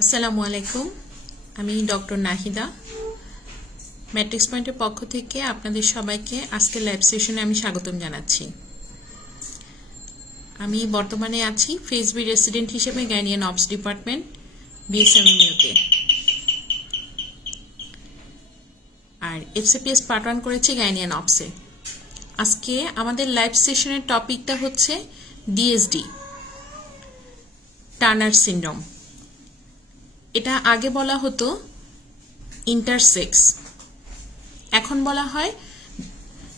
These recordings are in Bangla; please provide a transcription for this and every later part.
আসসালামু আলাইকুম, আমি ডক্টর নাহিদা। ম্যাট্রিক্স পয়েন্টের পক্ষ থেকে আপনাদের সবাইকে আজকের লাইভ সেশনে আমি স্বাগতম জানাচ্ছি। আমি বর্তমানে আছি ফেসবি রেসিডেন্ট হিসেবে গাইনিয়ান অপস ডিপার্টমেন্ট বিএসএমএমইউতে, আর এফসিপিএস পার্ট 1 করেছি গাইনিয়ান অপসে। আজকে আমাদের লাইভ সেশনের টপিকটা হচ্ছে ডিএসডি, টার্নার সিনড্রোম। এটা আগে বলা হতো ইন্টারসেক্স, এখন বলা হয়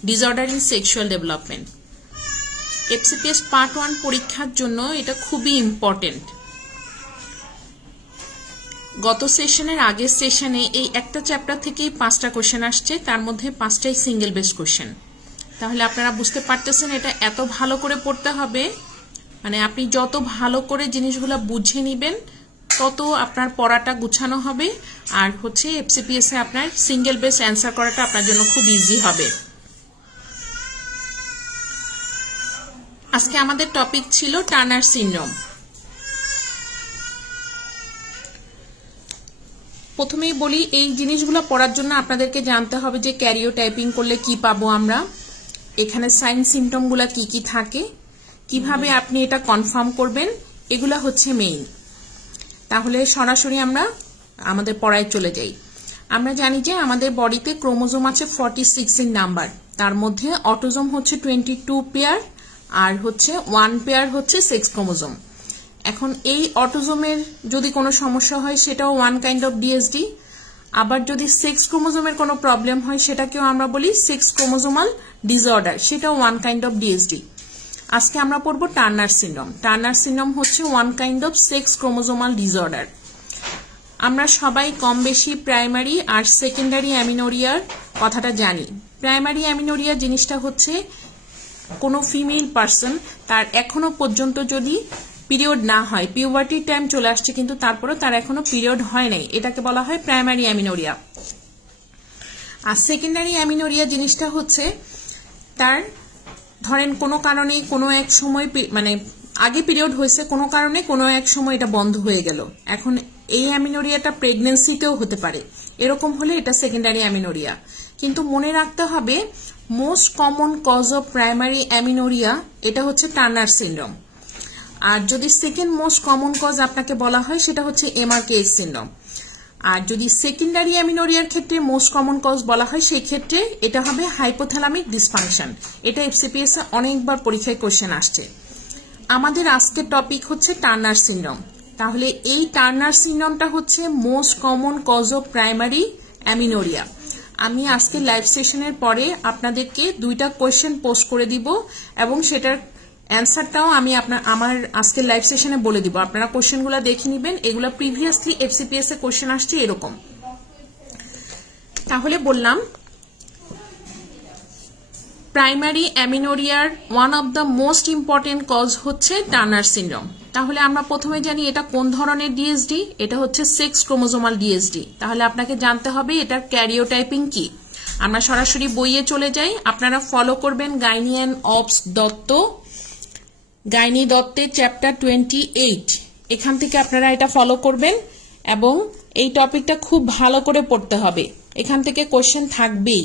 disorder in sexual development. FCPS part 1 পরীক্ষার জন্য এটা খুবই ইম্পর্টেন্ট। গত সেশনের আগের সেশনে এই একটা চ্যাপ্টার থেকেই 5টা কোশ্চেন আসছে, তার মধ্যে 5টাই সিঙ্গেল বেস কোশ্চেন। তাহলে আপনারা বুঝতে পারতেছেন এটা এত ভালো করে পড়তে হবে, মানে আপনি যত ভালো করে জিনিসগুলো বুঝে নিবেন তত আপনার পড়াটা গুছানো হবে, আর হচ্ছে এফসিপিএস এ আপনার সিঙ্গেল বেস অ্যান্সার করাটা আপনার জন্য খুব ইজি হবে। আজকে আমাদের টপিক ছিল টার্নার সিনড্রোম। প্রথমেই বলি, এই জিনিসগুলো পড়ার জন্য আপনাদেরকে জানতে হবে যে ক্যারিওটাইপিং করলে কি পাবো আমরা, এখানে সাইন সিমটমগুলো কি কি থাকে, কিভাবে আপনি এটা কনফার্ম করবেন, এগুলা হচ্ছে মেইন। তাহলে সরাসরি আমরা আমাদের পড়ায় চলে যাই। আমরা জানি যে আমাদের বডিতে ক্রোমোজোম আছে 46 এর নাম্বার, তার মধ্যে অটোজোম হচ্ছে 22 পেয়ার, আর হচ্ছে 1 পেয়ার হচ্ছে সেক্স ক্রোমোজোম। এখন এই অটোজোমের যদি কোনো সমস্যা হয় সেটাও ওয়ান কাইন্ড অফ ডিএসডি, আবার যদি সেক্স ক্রোমোজোমের কোনো প্রবলেম হয় সেটাকেও আমরা বলি সেক্স ক্রোমোজোমাল ডিসঅর্ডার, সেটাও ওয়ান কাইন্ড অফ ডিএসডি। আজকে আমরা পড়বো টার্নার সিনড্রোম। টার্নার সিনড্রোম হচ্ছে one kind of sex chromosomal disorder. আমরা সবাই কম বেশি প্রাইমারি আর সেকেন্ডারি অ্যামিনোরিয়ার কথাটা জানি। প্রাইমারি অ্যামিনোরিয়া জিনিসটা হচ্ছে কোনো ফিমেল পার্সন তার এখনো পর্যন্ত যদি পিরিয়ড না হয়, পিউবার্টির টাইম চলে আসছে কিন্তু তারপরে তার এখনো পিরিয়ড হয় নাই, এটাকে বলা হয় প্রাইমারি অ্যামিনোরিয়া। আর সেকেন্ডারি অ্যামিনোরিয়া জিনিসটা হচ্ছে তার ধরেন কোনো কারণে কোনো এক সময় মানে আগে পিরিয়ড হয়েছে, কোনো কারণে কোনো এক সময় এটা বন্ধ হয়ে গেল, এখন এই অ্যামিনোরিয়াটা প্রেগনেন্সিতেও হতে পারে, এরকম হলে এটা সেকেন্ডারি অ্যামিনোরিয়া। কিন্তু মনে রাখতে হবে most common cause of primary amenorrhea এটা হচ্ছে টার্নার সিনড্রোম। আর যদি সেকেন্ড মোস্ট কমন কজ আপনাকে বলা হয় সেটা হচ্ছে এমআরকেএস সিনড্রোম। আর যদি সেকেন্ডারি অ্যামিনোরিয়ার ক্ষেত্রে মোস্ট কমন কজ বলা হয় সেই ক্ষেত্রে এটা হবে হাইপোথ্যালামিক ডিসফাংশন। এটা এফসিপিএস এ অনেকবার পরীক্ষায় কোশ্চেন আসছে। আমাদের আজকের টপিক হচ্ছে টার্নার সিনড্রোম। তাহলে এই টার্নার সিনড্রোমটা হচ্ছে most common cause of primary amenorrhea. আমি আজকে লাইভ সেশনের পরে আপনাদেরকে 2টা কোশ্চেন পোস্ট করে দিব এবং সেটার অ্যান্সারটাও আমি আমার আজকের লাইভ সেশনে বলে দিব। আপনারা কোশ্চেনগুলো দেখে নেবেন, এগুলো প্রিভিয়াসলি এফসিপিএস এ কোশ্চেন আসছে এরকম। তাহলে বললাম প্রাইমারি অ্যামিনোরিয়ার one of the most important cause হচ্ছে টার্নার সিনড্রোম। তাহলে আমরা প্রথমে জানি এটা কোন ধরনের ডিএসডি, এটা হচ্ছে সেক্স ক্রোমোজোমাল ডিএসডি। তাহলে আপনাকে জানতে হবে এটার ক্যারিওটাইপিং কি। আমরা সরাসরি বইয়ে চলে যাই, আপনারা ফলো করবেন গাইনিয়ান অপস দত্ত, গাইনি দত্তের চ্যাপ্টার 28, এখান থেকে আপনারা এটা ফলো করবেন এবং এই টপিকটা খুব ভালো করে পড়তে হবে, এখান থেকে কোশ্চেন থাকবেই।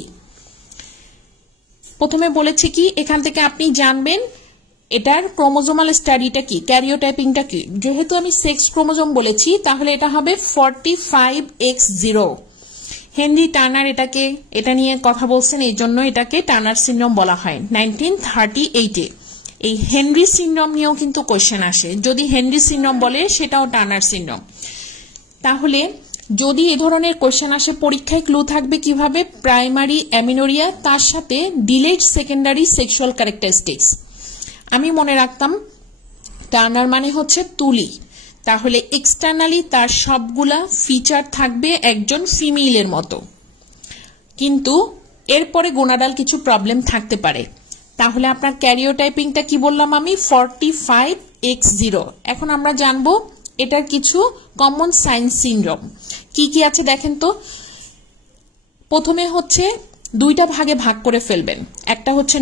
প্রথমে বলেছি কি, এখান থেকে আপনি জানবেন এটার ক্রোমোজোমাল স্টাডিটা কি, ক্যারিওটাইপিংটা কি। যেহেতু আমি সেক্স ক্রোমোজোম বলেছি তাহলে এটা হবে 45X0। হেনরি টার্নার এটা নিয়ে কথা বলছেন, এই জন্য এটাকে টার্নার সিনড্রোম বলা হয় 1938-এ। এই হেনরি সিনড্রোম নিয়েও কিন্তু কোশ্চেন আসে, যদি হেনরি সিনড্রোম বলে সেটাও টার্নার সিনড্রোম। তাহলে যদি এ ধরনের কোশ্চেন আসে পরীক্ষায় ক্লু থাকবে কিভাবে, প্রাইমারি অ্যামিনোরিয়া তার সাথে ডিলেড সেকেন্ডারি সেক্সুয়াল ক্যারেক্টারিস্টিক্স। আমি মনে রাখতাম টার্নার মানে হচ্ছে তুলি, তাহলে এক্সটার্নালি তার সবগুলা ফিচার থাকবে একজন ফিমেলের মতো, কিন্তু এরপরে গোনাডাল কিছু প্রবলেম থাকতে পারে। তাহলে আপনার ক্যারিওটাইপিংটা কি বললাম আমি, 45X0। এখন আমরা জানবো এটার কিছু কমন সাইন সিনড্রোম কি কি আছে দেখেন তো। প্রথমে হচ্ছে 2টা ভাগে ভাগ করে ফেলবেন, একটা হচ্ছে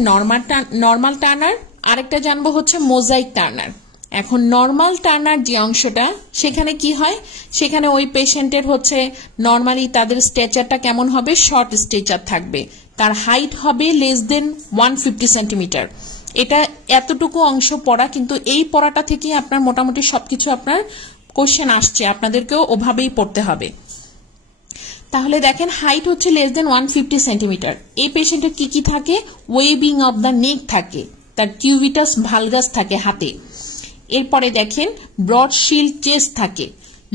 নর্মাল টার্নার, আরেকটা জানবো হচ্ছে মোজাইক টার্নার। এখন নর্মাল টার্নার যে অংশটা সেখানে কি হয়, সেখানে ওই পেশেন্টের হচ্ছে নর্মালি তাদের স্ট্রেচারটা কেমন হবে, শর্ট স্ট্রেচার থাকবে, তার হাইট হবে লেস দেন 150 সেন্টিমিটার। এটা এতটুকু অংশ পড়া, কিন্তু এই পড়াটা থেকে আপনার মোটামুটি সবকিছু আপনার কোশ্চেন আসছে, আপনাদেরকেও ওভাবেই পড়তে হবে। তাহলে দেখেন হাইট হচ্ছে লেস দেন 150 সেন্টিমিটার। এই পেশেন্টের কি কি থাকে, ওয়েবিং অব দ্য নেক থাকে, তার কিউবিটাস ভালগাস থাকে হাতে। এরপরে দেখেন ব্রড শিল্ড চেস্ট থাকে,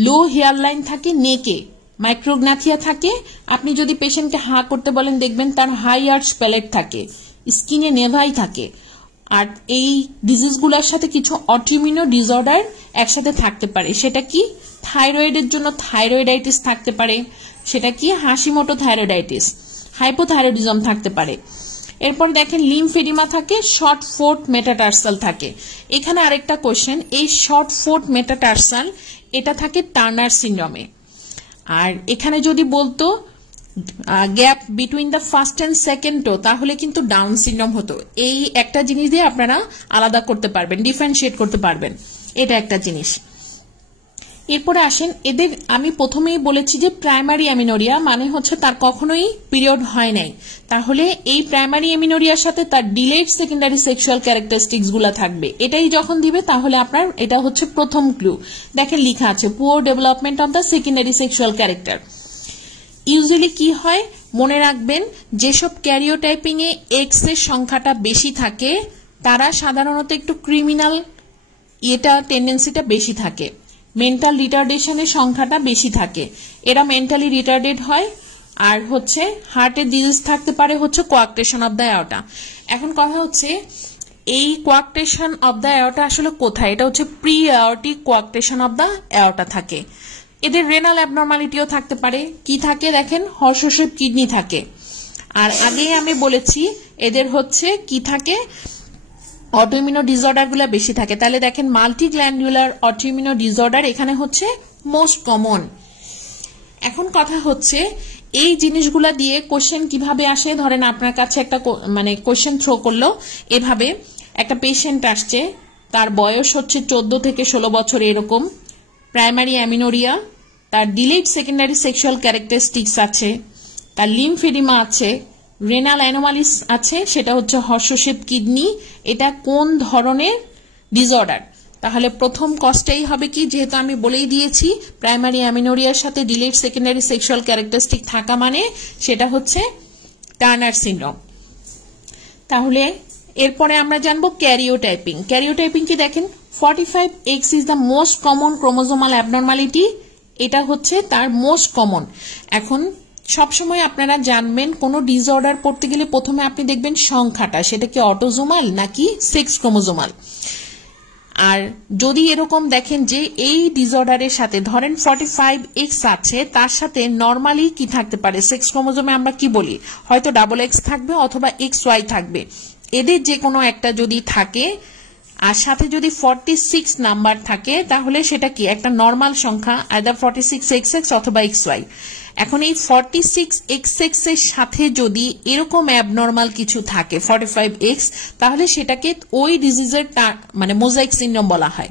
লো হেয়ার লাইন থাকে নেকে, মাইক্রোগ্নাথিয়া থাকে। আপনি যদি পেশেন্টকে হা করতে বলেন দেখবেন তার হাই আর্চ প্যালেট থাকে, স্কিনে নেভাই থাকে। আর এই ডিজিজগুলোর সাথে কিছু অটোইমিউন ডিসঅর্ডার একসাথে থাকতে পারে। সেটা কি, থাইরয়েডের জন্য থাইরয়েডাইটিস থাকতে পারে, সেটা কি হাসিমোটো থাইরয়েডাইটিস, হাইপোথাইরয়েডিজম থাকতে পারে। এরপর দেখেন লিম্ফেডিমা থাকে, শর্ট ফোর্ট মেটাটার্সাল থাকে। এখানে আরেকটা কোশ্চেন, এই শর্ট ফোর্ট মেটাটার্সাল এটা থাকে টার্নার সিনড্রোমে। আর এখানে যদি বলতো gap between the first and second toe, তাহলে কিন্তু ডাউন সিনড্রোম হতো। এই একটা জিনিস দিয়ে আপনারা আলাদা করতে পারবেন, ডিফারেন্সিয়েট করতে পারবেন, এটা একটা জিনিস। এরপরে আসেন, এদের আমি প্রথমেই বলেছি যে প্রাইমারি অ্যামিনোরিয়া মানে হচ্ছে তার কখনোই পিরিয়ড হয় নাই, তাহলে এই প্রাইমারি অ্যামিনোরিয়ার সাথে তার ডিলেড সেকেন্ডারি সেক্সুয়াল ক্যারেক্টারিস্টিক্স গুলা থাকবে। এটাই যখন দিবে তাহলে আপনার এটা হচ্ছে প্রথম ক্লু। দেখেন লিখা আছে poor development of the secondary sexual character. Usually কি হয় মনে রাখবেন, যেসব ক্যারিওটাইপিং এ এক্স এর সংখ্যাটা বেশি থাকে তারা সাধারণত একটু ক্রিমিনাল এটা টেন্ডেন্সিটা বেশি থাকে, মেন্টাল রিটার্ডেশনের সংখ্যাটা বেশি থাকে, এরা মেন্টালি রিটার্ডেড হয়। আর হচ্ছে হার্টের ডিজিজ থাকতে পারে হচ্ছে কোয়াক্টেশন অব দ্য অ্যাওর্টা। এখন কথা হচ্ছে এই কোয়াক্টেশন অব দ্য অ্যাওর্টা আসলে কোথায়, এটা হচ্ছে pre aortic coarctation of the aorta থাকে। এদের রেনাল অ্যাবনর্মালিটিও থাকতে পারে, কি থাকে দেখেন হর্ষশেপ কিডনি থাকে। আর আগেই আমি বলেছি এদের হচ্ছে কি থাকে, অটোইমিউন ডিসঅর্ডার গুলা বেশি থাকে। তাহলে দেখেন মাল্টি গ্ল্যান্ডুলার অটোইমিউন ডিসঅর্ডার এখানে হচ্ছে মোস্ট কমন। এখন কথা হচ্ছে এই জিনিসগুলা দিয়ে কোশ্চেন কিভাবে আসে, ধরেন আপনার কাছে একটা মানে কোশ্চেন থ্রো করলো এভাবে, একটা পেশেন্ট আসছে, তার বয়স হচ্ছে 14 থেকে 16 বছর এরকম, প্রাইমারি অ্যামিনোরিয়া, তার ডিলেড সেকেন্ডারি সেক্সুয়াল ক্যারেক্টারিস্টিক্স আছে, তার লিম্ফেডিমা আছে, রেনাল অ্যানোমালিস আছে, সেটা হচ্ছে হর্ষশেপ কিডনি। এটা কোন ধরনের ডিসঅর্ডার, তাহলে প্রথম কজটাই হবে কি, যেহেতু আমি বলেই দিয়েছি প্রাইমারি অ্যামিনোরিয়ার সাথে ডিলেড সেকেন্ডারি সেক্সুয়াল ক্যারেক্টারিস্টিক থাকা মানে সেটা হচ্ছে টার্নার সিনড্রোম। তাহলে এরপরে আমরা জানবো ক্যারিওটাইপিং। ক্যারিওটাইপিং কি দেখেন 45X is the most common chromosomal abnormality, এটা হচ্ছে তার মোস্ট কমন। এখন সবসময় আপনারা জানবেন কোন ডিসঅর্ডার পড়তে গেলে প্রথমে আপনি দেখবেন সংখ্যাটা, সেটা কি অটোজোমাল নাকি সেক্স ক্রোমোজোমাল। আর যদি এরকম দেখেন যে এই ডিসঅর্ডারের সাথে ধরেন 45X আছে, তার সাথে নর্মালি কি থাকতে পারে, সেক্স ক্রোমোজোমে আমরা কি বলি, হয়তো XX থাকবে অথবা XY থাকবে, এদের যে কোনো একটা যদি থাকে আর সাথে যদি 46 নাম্বার থাকে তাহলে সেটা কি একটা নর্মাল সংখ্যা, আইদার 46XX অথবা XY। এখন এই 46XX এর সাথে যদি এরকম অ্যাবনর্মাল কিছু থাকে 45X, তাহলে সেটাকে ওই ডিজিজের মানে মোজাইক সিনড্রোম বলা হয়।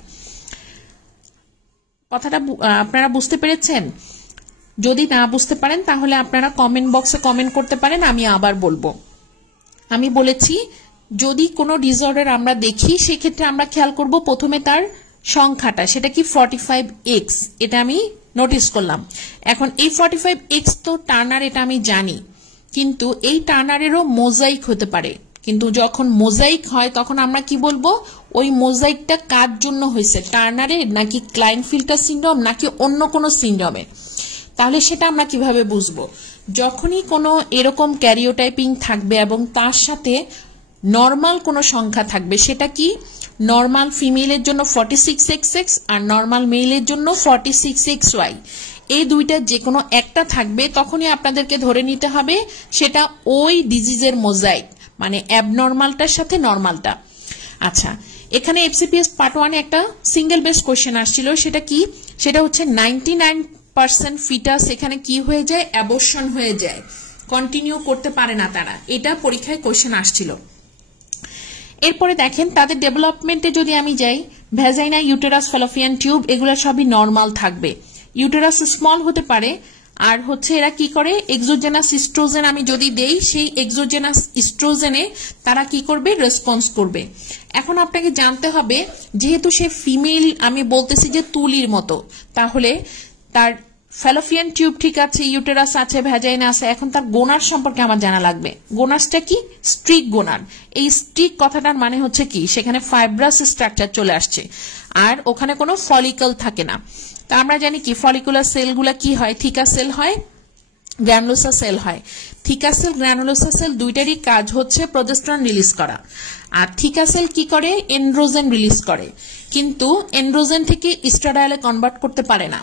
কথাটা আপনারা বুঝতে পেরেছেন? যদি না বুঝতে পারেন তাহলে আপনারা কমেন্ট বক্সে কমেন্ট করতে পারেন, আমি আবার বলবো। আমি বলেছি যদি কোনো ডিসঅর্ডার আমরা দেখি সেক্ষেত্রে আমরা খেয়াল করব প্রথমে তার সংখ্যাটা, সেটা কি 45X, এটা আমি নোটিস করলাম। এখন এই 45X তো টার্নার, এটা আমি জানি, কিন্তু এই টার্নারেরও মোজাইক হতে পারে। কিন্তু যখন মোজাইক হয় তখন আমরা কি বলবো, ওই মোজাইকটা কার জন্য হয়েছে, টার্নারের নাকি ক্লাইনফিল্টার সিনড্রোম নাকি অন্য কোনো সিনড্রোমে। তাহলে সেটা আমরা কিভাবে বুঝবো, যখনই কোনো এরকম ক্যারিওটাইপিং থাকবে এবং তার সাথে নর্মাল কোনো সংখ্যা থাকবে, সেটা কি নর্মাল ফিমেলের জন্য 46XX আর নর্মাল মেলের জন্য 46XY, এই দুইটা যে কোনো একটা থাকবে, তখনই আপনাদেরকে ধরে নিতে হবে সেটা ওই ডিজিজের মোজাইক, মানে অ্যাবনর্মালটার সাথে নর্মালটা। আচ্ছা, এখানে FCPS পার্ট 1 একটা সিঙ্গেল বেস কোশ্চেন আসছিল, সেটা কি, সেটা হচ্ছে 99% ফিটাস এখানে কি হয়ে যায়, অ্যাবর্শন হয়ে যায়, কন্টিনিউ করতে পারে না তারা, এটা পরীক্ষায় কোশ্চেন আসছিল। এরপরে দেখেন তাদের ডেভেলপমেন্টে যদি আমি যাই, ভ্যাজাইনা, ইউটেরাস, ফ্যালোপিয়ান টিউব এগুলো সবই নর্মাল থাকবে। ইউটেরাস স্মল হতে পারে, আর হচ্ছে এরা কি করে, এক্সোজেনাস ইস্ট্রোজেন আমি যদি দেই, সেই এক্সোজেনাস ইস্ট্রোজেনে তারা কি করবে, রেসপন্স করবে। এখন আপনাকে জানতে হবে, যেহেতু সে ফিমেল, আমি বলতেছি যে তুলির মতো, তাহলে তার ফ্যালোপিয়ান টিউব ঠিক আছে, ইউটেরাস আছে, ভ্যাজাইনা আছে, এখন তার গোনাড সম্পর্কে আমার জানা লাগবে। গোনাডটা কি, স্ট্রিক গোনাড। এই স্ট্রিক কথাটার মানে হচ্ছে কি, সেখানে ফাইব্রাস স্ট্রাকচার চলে আসছে, আর ওখানে কোনো ফলিকল থাকে না। তা আমরা জানি কি, ফলিকুলার সেলগুলা কি হয়, থিকা সেল হয়, গ্র্যানুলোসা সেল হয়। থিকা সেল, গ্র্যানুলোসা সেল দুইটারই কাজ হচ্ছে প্রোজেস্টেরন রিলিজ করা। আর থিকা সেল কি করে, এন্ড্রোজেন রিলিজ করে, কিন্তু এন্ড্রোজেন থেকে ইস্ট্রাডায়ালে কনভার্ট করতে পারে না।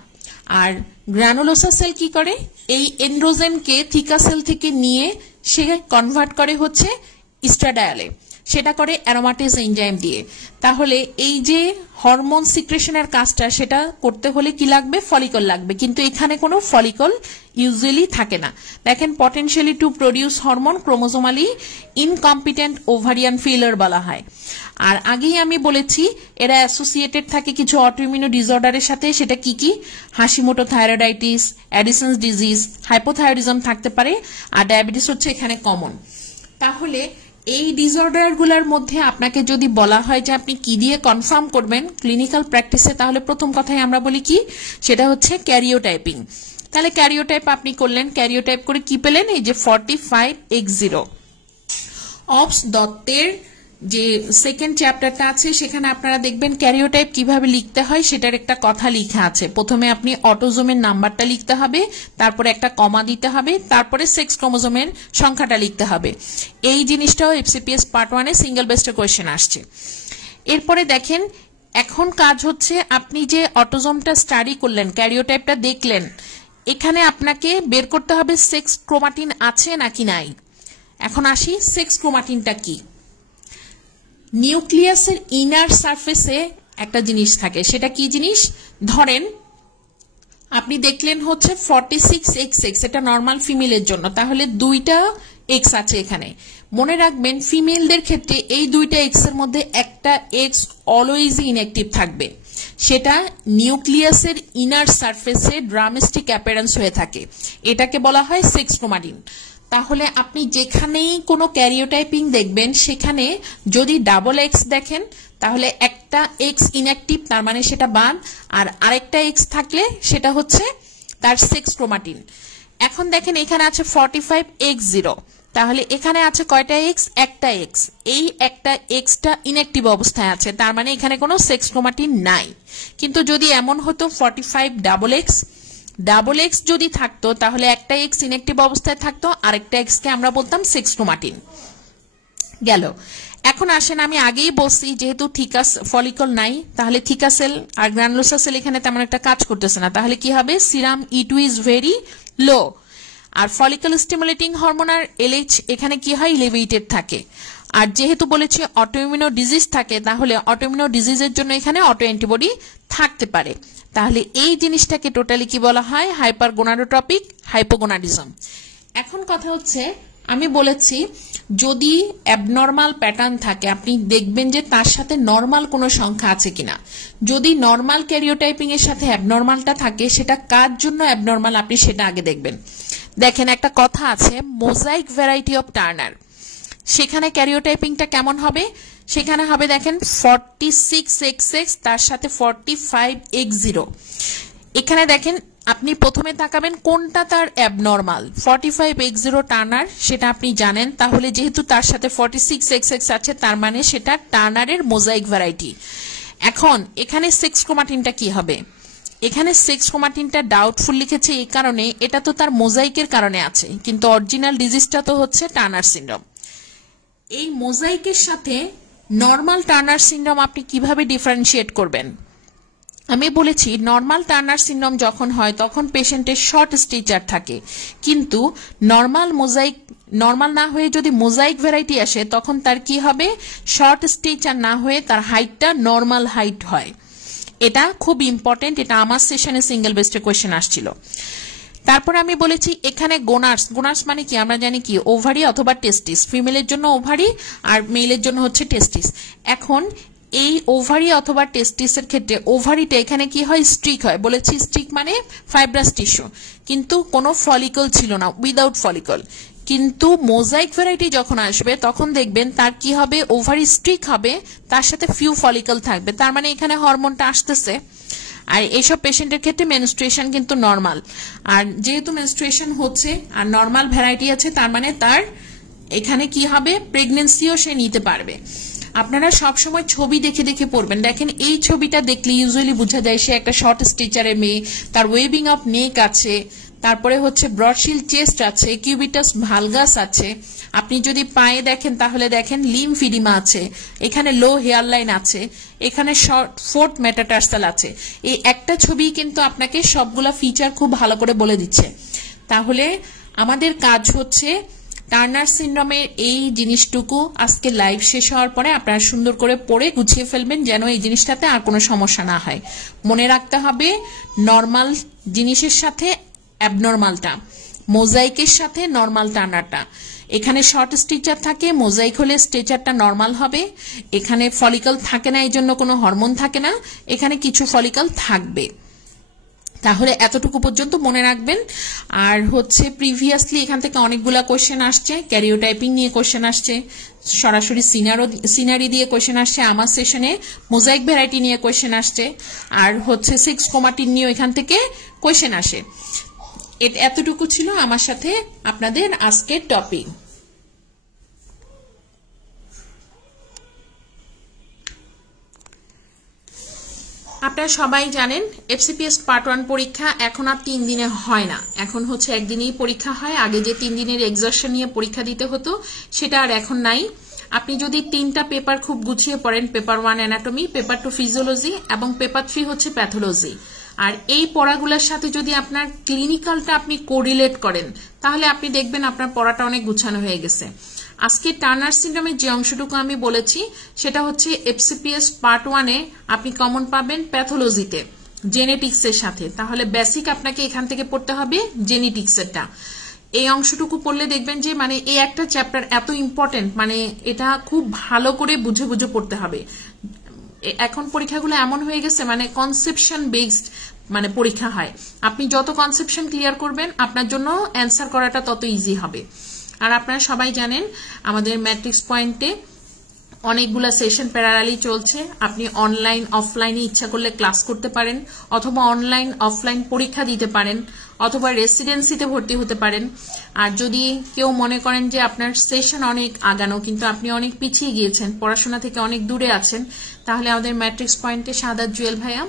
আর গ্র্যানুলোসা সেল কি করে, এই এন্ড্রোজেনকে থিকা সেল থেকে নিয়ে সে কনভার্ট করে হচ্ছে ইস্ট্রাডায়ালে, সেটা করে অ্যারোমাটেজ এনজাইম দিয়ে। তাহলে এই যে হরমোন সিক্রেশনের কাজটা, সেটা করতে হলে কি লাগবে, ফলিকল লাগবে, কিন্তু এখানে কোনো ফলিকল ইউজুয়ালি থাকে না। দেখেন, potentially to produce hormone chromosomally incompetent ovarian failure বলা হয়। আর আগেই আমি বলেছি এরা অ্যাসোসিয়েটেড থাকে কিছু অটোইমিউন ডিসঅর্ডারের সাথে, সেটা কি কি, হাশিমোটো থাইরয়েডাইটিস, অ্যাডিসন্স ডিজিজ, হাইপোথাইরয়েডিজম থাকতে পারে, আর ডায়াবেটিস হচ্ছে এখানে কমন। তাহলে এই ডিসঅর্ডারগুলোর মধ্যে আপনাকে যদি বলা হয় যে আপনি কি দিয়ে কনফার্ম করবেন ক্লিনিক্যাল প্র্যাকটিসে, তাহলে প্রথম কথাই আমরা বলি কি, সেটা হচ্ছে ক্যারিওটাইপিং। তাহলে ক্যারিওটাইপ আপনি করলেন, ক্যারিওটাইপ করে কি পেলেন, এই যে 45X0। অবস দত্তের যে সেকেন্ড চ্যাপ্টারটা আছে, সেখানে আপনারা দেখবেন ক্যারিওটাইপ কিভাবে লিখতে হয় সেটার একটা কথা লিখা আছে। প্রথমে আপনি অটোজোমের নাম্বারটা লিখতে হবে, তারপরে একটা কমা দিতে হবে, তারপরে সেক্স ক্রোমোজোমের সংখ্যাটা লিখতে হবে। এই জিনিসটাও এফসিপিএস পার্ট 1-এ সিঙ্গেল বেস্টের কোয়েশ্চেন আসছে। এরপরে দেখেন, এখন কাজ হচ্ছে আপনি যে অটোজোমটা স্টাডি করলেন, ক্যারিওটাইপটা দেখলেন, এখানে আপনাকে বের করতে হবে সেক্স ক্রোমাটিন আছে নাকি নাই। এখন আসি, সেক্স ক্রোমাটিনটা কি। নিউক্লিয়াসের ইনার সারফেসে একটা জিনিস থাকে, সেটা কি জিনিস, ধরেন আপনি দেখলেন হচ্ছে 46XX, এটা নর্মাল ফিমেলের জন্য, তাহলে 2টা এক্স আছে এখানে। মনে রাখবেন ফিমেলদের ক্ষেত্রে এই 2টা এক্স এর মধ্যে একটা এক্স অলওয়েজ ইনঅ্যাক্টিভ থাকবে, সেটা নিউক্লিয়াসের ইনার সারফেসে ড্রামস্টিক অ্যাপিয়ারেন্স হয়ে থাকে, এটাকে বলা হয় সেক্স ক্রোমাটিন। তাহলে আপনি যেখানেই কোনো ক্যারিওটাইপিং দেখবেন, সেখানে যদি ডাবল এক্স দেখেন, তাহলে একটা এক্স ইনঅ্যাক্টিভ, তার মানে সেটা বাদ, আর আরেকটা এক্স থাকলে সেটা হচ্ছে তার সেক্স ক্রোমাটিন। এখন দেখেন এখানে আছে 45X0, তাহলে এখানে আছে কয়টা এক্স, একটা এক্স, এই একটা এক্সটা ইনঅ্যাক্টিভ অবস্থায় আছে, তার মানে এখানে কোনো সেক্স ক্রোমাটিন নাই। কিন্তু যদি এমন হতো 45XX, ডাবল এক্স যদি থাকতো, তাহলে একটা এক্স ইনঅ্যাক্টিভ অবস্থায় থাকতো, আরেকটা এক্স কে আমরা বলতাম সেক্স ক্রোমাটিন। গেল। এখন আসেন, আমি আগেই বলছি যেহেতু থিকাস ফলিকল নাই, তাহলে থিকা সেল আর গ্র্যানুলোসা সেল এখানে তেমন একটা কাজ করতেছে না, তাহলে কি হবে, serum E2 is very low, আর ফলিকল স্টিমুলেটিং হরমোন আর LH এখানে কি হয়, ইলেভেটেড থাকে। আর যেহেতু বলেছি অটোইমিউনো ডিজিজ থাকে, তাহলে অটোইমিউনো ডিজিজের জন্য এখানে অটো অ্যান্টিবডি থাকতে পারে। তাহলে এই জিনিসটাকে টোটালি কি বলা হয়, হাইপারগোনাডোট্রপিক হাইপোগোনাডিজম। এখন কথা হচ্ছে, আমি বলেছি যদি অ্যাবনর্মাল প্যাটার্ন থাকে, আপনি দেখবেন যে তার সাথে নর্মাল কোনো সংখ্যা আছে কিনা। যদি নর্মাল ক্যারিওটাইপিং এর সাথে অ্যাবনর্মালটা থাকে, সেটা কার জন্য অ্যাবনর্মাল আপনি সেটা আগে দেখবেন। দেখেন, একটা কথা আছে মোজাইক ভ্যারাইটি অফ টার্নার, সেখানে ক্যারিওটাইপিংটা কেমন হবে, সেখানে হবে দেখেন 46XX, তার সাথে 45X0। এখানে দেখেন আপনি প্রথমে তাকাবেন কোনটা তার অ্যাবনর্মাল, 45X0 টার্নার, সেটা আপনি জানেন। তাহলে যেহেতু তার সাথে 46XX আছে, তার মানে সেটা টার্নারের মোজাইক ভ্যারাইটি। এখন এখানে সেক্স ক্রোমাটিনটা কি হবে, এখানে সেক্স ক্রোমাটিনটা ডাউটফুল লিখেছে এই কারণে, এটা তো তার মোজাইকের কারণে আছে, কিন্তু অরিজিনাল ডিজিজটা তো হচ্ছে টার্নার সিনড্রোম। এই মোজাইকের সাথে নর্মাল টার্নার সিনড্রোম আপনি কিভাবে ডিফারেন্সিয়েট করবেন। আমি বলেছি নর্মাল টার্নার সিনড্রোম যখন হয়, তখন পেশেন্টের শর্ট স্টেচার থাকে, কিন্তু নর্মাল না হয়ে যদি মোজাইক ভ্যারাইটি আসে, তখন তার কি হবে, শর্ট স্টেচার না হয়ে তার হাইটটা নর্মাল হাইট হয়। এটা খুব ইম্পর্টেন্ট, এটা আমার সেশনে সিঙ্গেল বেস্টে কোয়েশ্চেন আসছিল। তারপর আমি বলেছি এখানে গোনার্স মানে কি, আমরা জানি কি ওভারি অথবা টেস্টিস, ফিমেলের জন্য ওভারি আর মেলের জন্য হচ্ছে টেস্টিস। এখন এই ওভারি অথবা টেস্টিসের ক্ষেত্রে ওভারিটা এখানে কি হয়, স্ট্রিক হয়। বলেছি স্ট্রিক মানে ফাইব্রাস টিস্যু, কিন্তু কোনো ফলিকল ছিল না, উইদাউট ফলিকল। কিন্তু মোজাইক ভ্যারাইটি যখন আসবে তখন দেখবেন তার কি হবে, ওভারি স্ট্রিক হবে, তার সাথে ফিউ ফলিকল থাকবে, তার মানে এখানে হরমোনটা আসতেছে। আর এইসব পেশেন্টের ক্ষেত্রে মেনস্ট্রুয়েশন কিন্তু নর্মাল। আর যেহেতু মেনস্ট্রুয়েশন হচ্ছে আর নর্মাল ভ্যারাইটি আছে, তার মানে তার এখানে কি হবে, প্রেগনেন্সিও সে নিতে পারবে। আপনারা সবসময় ছবি দেখে দেখে পড়বেন। দেখেন এই ছবিটা দেখলে ইউজুয়ালি বোঝা যায় সে একটা শর্ট স্টিচারের মেয়ে, তার ওয়েভিং অফ নেক আছে, তারপরে হচ্ছে ব্রডশিল চেস্ট আছে, কিউবিটাস ভালগাস আছে। আপনি যদি পায়ে দেখেন তাহলে দেখেন লিমফিডিমা আছে, এখানে লো হেয়ার লাইন আছে, এখানে শর্ট ফোর্থ মেটাটার্সাল আছে। এই একটা ছবি কিন্তু আপনাকে সবগুলা ফিচার খুব ভালো করে বলে দিচ্ছে। তাহলে আমাদের কাজ হচ্ছে টার্নার সিনড্রোমের এই জিনিসটুকু আজকে লাইভ শেষ হওয়ার পরে আপনারা সুন্দর করে পড়ে গুছিয়ে ফেলবেন, যেন এই জিনিসটাতে আর কোনো সমস্যা না হয়। মনে রাখতে হবে নর্মাল জিনিসের সাথে অ্যাবনর্মালটা, মোজাইকের সাথে নর্মাল টার্নারটা। এখানে শর্ট স্টিচার থাকে, মোজাইক হলে স্টিচারটা নর্মাল হবে। এখানে ফলিকল থাকে না, এই জন্য কোনো হরমোন থাকে না, এখানে কিছু ফলিকল থাকবে। তাহলে এতটুকু পর্যন্ত মনে রাখবেন। আর হচ্ছে প্রিভিয়াসলি এখান থেকে অনেকগুলা কোয়েশ্চেন আসছে, ক্যারিওটাইপিং নিয়ে কোয়েশ্চেন আসছে, সরাসরি সিনারি দিয়ে কোয়েশ্চেন আসছে, আমার সেশনে মোজাইক ভ্যারাইটি নিয়ে কোয়েশ্চেন আসছে, আর হচ্ছে 6 ক্রোমাটিন নিয়ে এখান থেকে কোয়েশ্চেন আসে। এতটুকু ছিল আমার সাথে আপনাদের আজকের টপিক। আপনারা সবাই জানেন এফসিপিএস পার্ট 1 পরীক্ষা এখন আর 3 দিনে হয় না, এখন হচ্ছে একদিনেই পরীক্ষা হয়। আগে যে 3 দিনের এক্সারশন নিয়ে পরীক্ষা দিতে হতো সেটা আর এখন নাই। আপনি যদি 3টা পেপার খুব গুছিয়ে পড়েন, পেপার 1 অ্যানাটমি, পেপার 2 ফিজিওলজি এবং পেপার 3 হচ্ছে প্যাথোলজি, আর এই পড়াগুলোর সাথে যদি আপনার ক্লিনিক্যালটা আপনি কোরিলেট করেন, তাহলে আপনি দেখবেন আপনার পড়াটা অনেক গুছানো হয়ে গেছে। আজকে টার্নার সিনড্রোমের যে অংশটুকু আমি বলেছি সেটা হচ্ছে এফসিপিএস পার্ট 1-এ আপনি কমন পাবেন প্যাথোলজিতে জেনেটিক্সের সাথে। তাহলে বেসিক আপনাকে এখান থেকে পড়তে হবে জেনেটিক্সেরটা। এই অংশটুকু পড়লে দেখবেন যে মানে এই একটা চ্যাপ্টার এত ইম্পর্টেন্ট, মানে এটা খুব ভালো করে বুঝে বুঝে পড়তে হবে। এখন পরীক্ষাগুলো এমন হয়ে গেছে মানে কনসেপশন বেসড মানে পরীক্ষা হয়। আপনি যত কনসেপশন ক্লিয়ার করবেন আপনার জন্য অ্যান্সার করাটা তত ইজি হবে। আর আপনারা সবাই জানেন আমাদের ম্যাট্রিক্স পয়েন্টে অনেকগুলা সেশন প্যারালালি চলছে। আপনি অনলাইন অফলাইনে ইচ্ছা করলে ক্লাস করতে পারেন, অথবা অনলাইন অফলাইন পরীক্ষা দিতে পারেন, অথবা রেসিডেন্সিতে ভর্তি হতে পারেন। আর যদি কেউ মনে করেন যে আপনার সেশন অনেক আগানো কিন্তু আপনি অনেক পিছিয়ে গিয়েছেন, পড়াশোনা থেকে অনেক দূরে আছেন, তাহলে আমাদের ম্যাট্রিক্স পয়েন্টে শাহাদাত জুয়েল ভাইয়া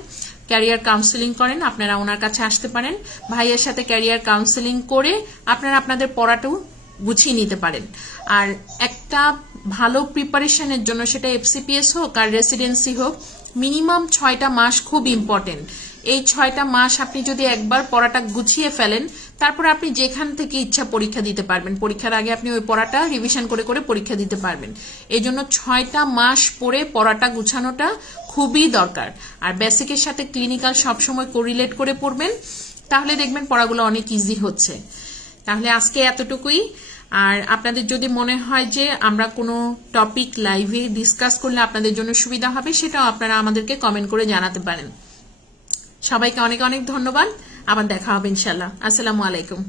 ক্যারিয়ার কাউন্সেলিং করেন, আপনারা ওনার কাছে আসতে পারেন। ভাইয়ের সাথে ক্যারিয়ার কাউন্সেলিং করে আপনারা আপনাদের পড়াটাও গুছিয়ে নিতে পারেন। আর একটা ভালো প্রিপারেশনের জন্য সেটা এফসিপিএস হোক আর রেসিডেন্সি হোক, মিনিমাম 6টা মাস খুব ইম্পর্টেন্ট। এই 6টা মাস আপনি যদি একবার পড়াটা গুছিয়ে ফেলেন, তারপর আপনি যেখান থেকে ইচ্ছা পরীক্ষা দিতে পারবেন। পরীক্ষার আগে আপনি ওই পড়াটা রিভিশন করে করে পরীক্ষা দিতে পারবেন। এই জন্য 6টা মাস পড়ে পড়াটা গুছানোটা খুবই দরকার। আর বেসিকের সাথে ক্লিনিক্যাল সবসময় কোরিলেট করে পড়বেন, তাহলে দেখবেন পড়াগুলো অনেক ইজি হচ্ছে। তাহলে আজকে এতটুকুই। আর আপনাদের যদি মনে হয় যে আমরা কোনো টপিক লাইভে ডিসকাস করলে আপনাদের জন্য সুবিধা হবে, সেটাও আপনারা আমাদেরকে কমেন্ট করে জানাতে পারেন। সবাইকে অনেক অনেক ধন্যবাদ। আবার দেখা হবে ইনশাল্লাহ। আসসালামু আলাইকুম।